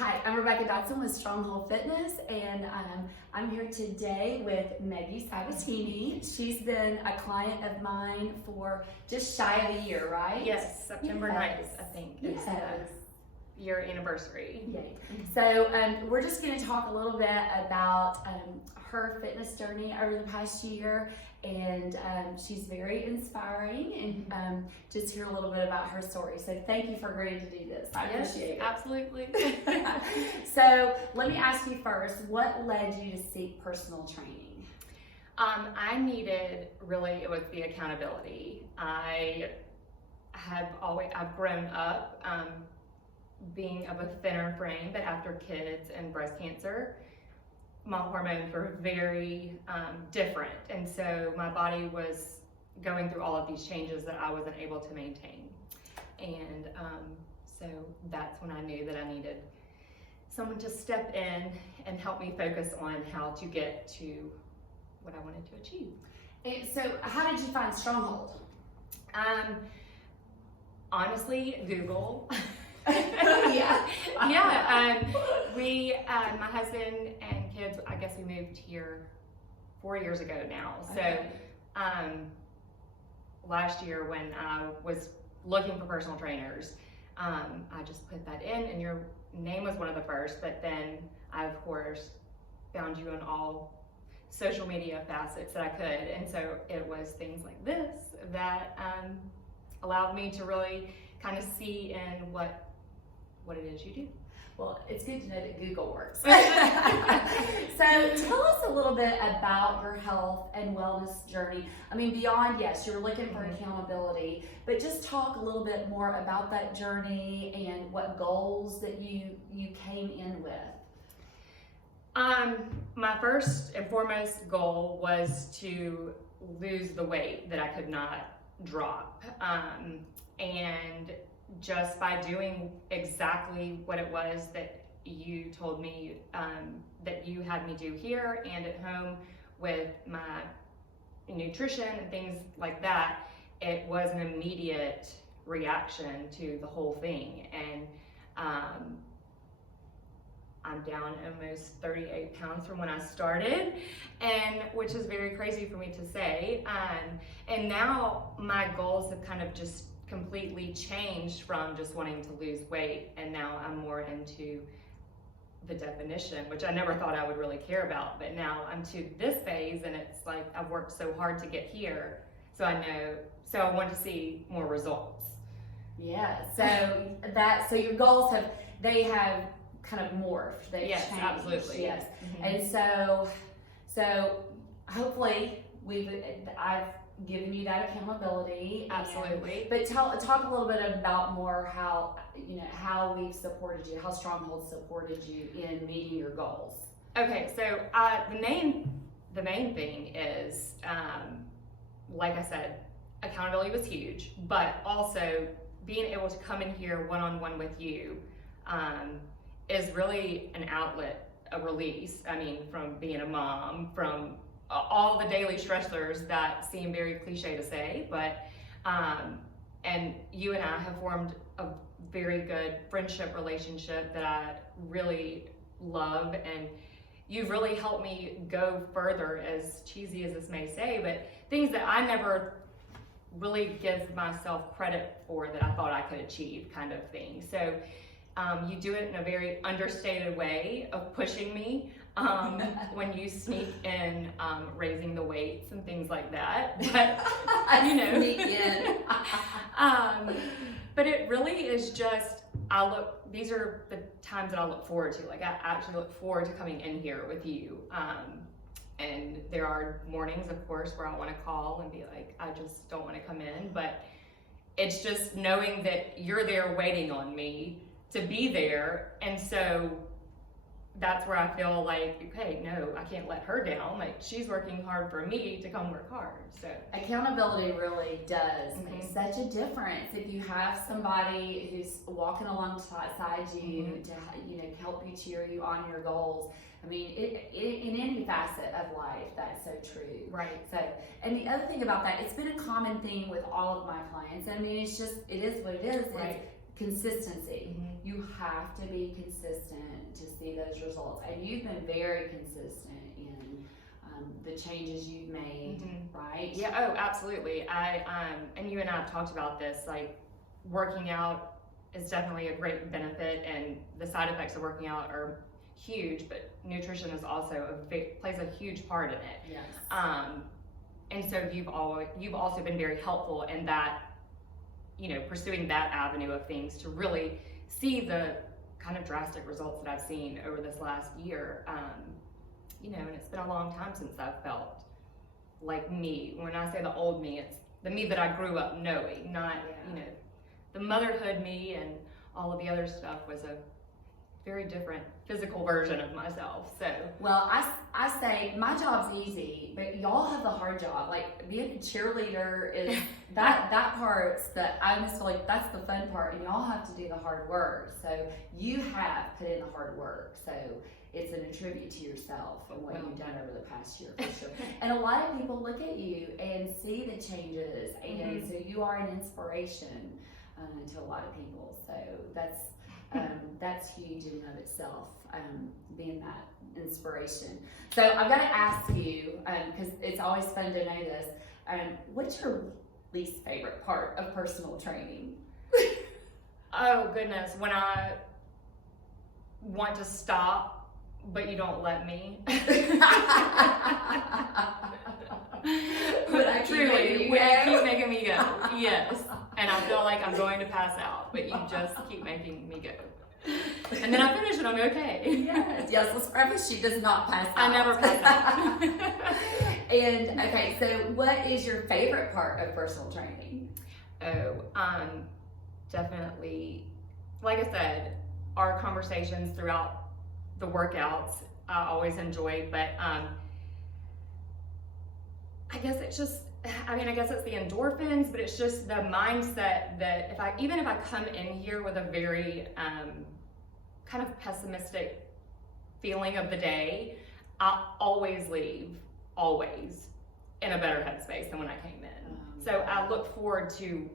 Hi, I'm Rebecca Dotson with Stronghold Fitness, and I'm here today with Meggy Sabatini. She's been a client of mine for just shy of a year, right? Yes, September 9th, I think, is the year anniversary. Yay. So we're just going to talk a little bit about her fitness journey over the past year, and she's very inspiring, and just hear a little bit about her story. So thank you for agreeing to do this. I appreciate it. Absolutely. So let me ask you first, what led you to seek personal training? I needed, really, it was the accountability. I've grown up being of a thinner frame, but after kids and breast cancer, my hormones were very different, and so my body was going through all of these changes that I wasn't able to maintain, and so that's when I knew that I needed someone to step in and help me focus on how to get to what I wanted to achieve. And so how did you find Stronghold? Honestly, Google. Yeah. My husband and kids, I guess we moved here 4 years ago now. So last year when I was looking for personal trainers, I just put that in, and your name was one of the first, but then I, of course, found you on all social media facets that I could. And so it was things like this that allowed me to really kind of see in what it is you do. Well, it's good to know that Google works. So tell us a little bit about your health and wellness journey. I mean, beyond, yes, you're looking for accountability, but just talk a little bit more about that journey and what goals that you came in with. My first and foremost goal was to lose the weight that I could not drop. And just by doing exactly what it was that you told me that you had me do here and at home with my nutrition and things like that, it was an immediate reaction to the whole thing. And I'm down almost 38 pounds from when I started, and which is very crazy for me to say. And now my goals have kind of just completely changed from just wanting to lose weight, and now I'm more into the definition, which I never thought I would really care about, but now I'm to this phase, and it's like I've worked so hard to get here, so I want to see more results. Yeah, so your goals have kind of morphed. They've yes, changed. Absolutely. Yes. Mm-hmm. And so hopefully I've given you that accountability. Absolutely. But talk a little bit about more how we've supported you, how Stronghold supported you in meeting your goals. Okay, so the main thing is, like I said, accountability was huge, but also being able to come in here one-on-one with you is really an outlet, a release. I mean, from being a mom, from all the daily stressors that seem very cliche to say, but and you and I have formed a very good friendship relationship that I really love, and you've really helped me go further, as cheesy as this may say, but things that I never really give myself credit for that I thought I could achieve, kind of thing. So you do it in a very understated way of pushing me when you sneak in raising the weights and things like that. But Sneak in. But it really is just, these are the times that I look forward to. Like, I actually look forward to coming in here with you. And there are mornings, of course, where I want to call and be like, I just don't want to come in. But it's just knowing that you're there waiting on me to be there. And so that's where I feel like, okay, no, I can't let her down. Like, she's working hard for me to come work hard. So accountability really does make such a difference. If you have somebody who's walking alongside you to help you, cheer you on your goals. I mean, in any facet of life, that's so true. Right. So, and the other thing about that, it's been a common theme with all of my clients. I mean, it is what it is. Right. It's consistency. You have to be consistent to see those results, and you've been very consistent in the changes you've made, right? Yeah. Oh, absolutely. And you and I have talked about this. Like, working out is definitely a great benefit, and the side effects of working out are huge. But nutrition is also plays a huge part in it. Yes. And so you've also been very helpful in that, pursuing that avenue of things to really see the kind of drastic results that I've seen over this last year. And it's been a long time since I've felt like me. When I say the old me, it's the me that I grew up knowing, not, the motherhood me and all of the other stuff was a very different physical version of myself. So, well, I say my job's easy, but y'all have the hard job. Like, being a cheerleader is that part's that I almost feel like that's the fun part, and y'all have to do the hard work. So you have put in the hard work. So it's an attribute to yourself and what you've done over the past year, for sure. And a lot of people look at you and see the changes, and so you are an inspiration to a lot of people. So that's huge in and of itself, being that inspiration. So I've got to ask you, because it's always fun to know this, what's your least favorite part of personal training? Oh goodness, when I want to stop, but you don't let me. But I Truly, when you keep making me go, yes. And I feel like I'm going to pass out, but you just keep making me go. And then I finish and I'm okay. Yes, let's preface, she does not pass out. I never pass out. And okay, so what is your favorite part of personal training? Oh, definitely, like I said, our conversations throughout the workouts I always enjoy, but I guess it's the endorphins, but it's just the mindset that even if I come in here with a very kind of pessimistic feeling of the day, I'll always leave, in a better headspace than when I came in. So I look forward to,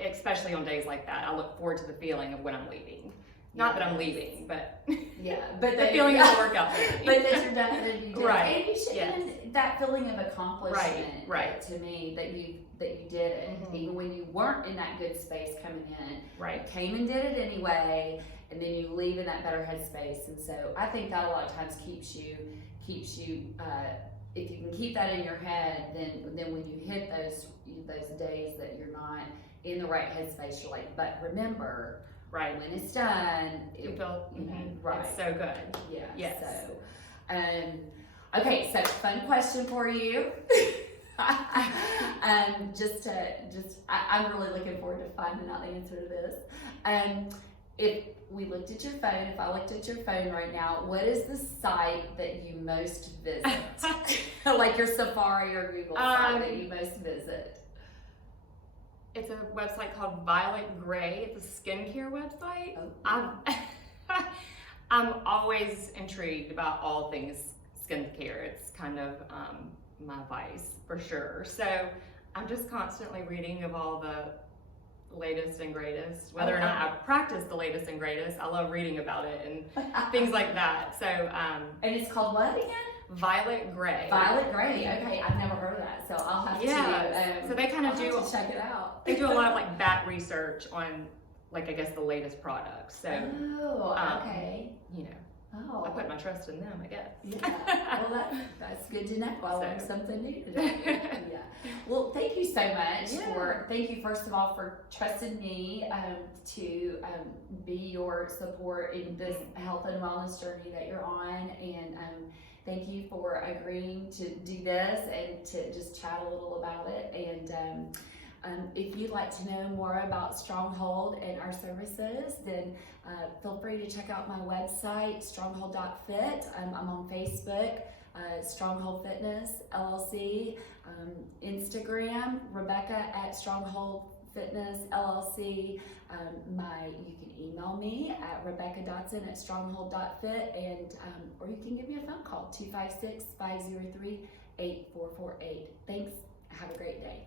especially on days like that, I look forward to the feeling of when I'm leaving. Not that I'm leaving, but but the feeling of the workout. But that you're done, that you did. Right. And you should, and that feeling of accomplishment, Right. To me, that you did it, even when you weren't in that good space coming in. Right. You came and did it anyway, and then you leave in that better headspace. And so I think that a lot of times keeps you. If you can keep that in your head, then when you hit those days that you're not in the right headspace, you're like, but remember. Right. When it's done, You feel, right. It's so good. Yeah. Yes. So, okay. So, fun question for you. I'm really looking forward to finding out the answer to this. If we looked at your phone, if I looked at your phone right now, what is the site that you most visit? Like your Safari or Google site that you most visit? It's a website called Violet Gray. It's a skincare website. Oh. I'm always intrigued about all things skincare. It's kind of my vice, for sure. So I'm just constantly reading of all the latest and greatest. Whether or not I practice the latest and greatest, I love reading about it and things like that. So and it's called what again? Violet Gray. Violet Gray. Okay, I've never heard of that, so I'll have to. So they kind of do check it out. They do a lot of like back research on, like, I guess the latest products. So. Okay. I put my trust in them, I guess. Yeah. Well, that's good to know. I learned something new today. Yeah. Well, thank you so much thank you first of all for trusting me to be your support in this health and wellness journey that you're on, and thank you for agreeing to do this and to just chat a little about it. And if you'd like to know more about Stronghold and our services, then feel free to check out my website, stronghold.fit. I'm on Facebook, Stronghold Fitness, LLC, Instagram, Rebecca at Stronghold Fitness, LLC. You can email me at rebecca.dotson@stronghold.fit, and or you can give me a phone call, 256-503-8448. Thanks. Have a great day.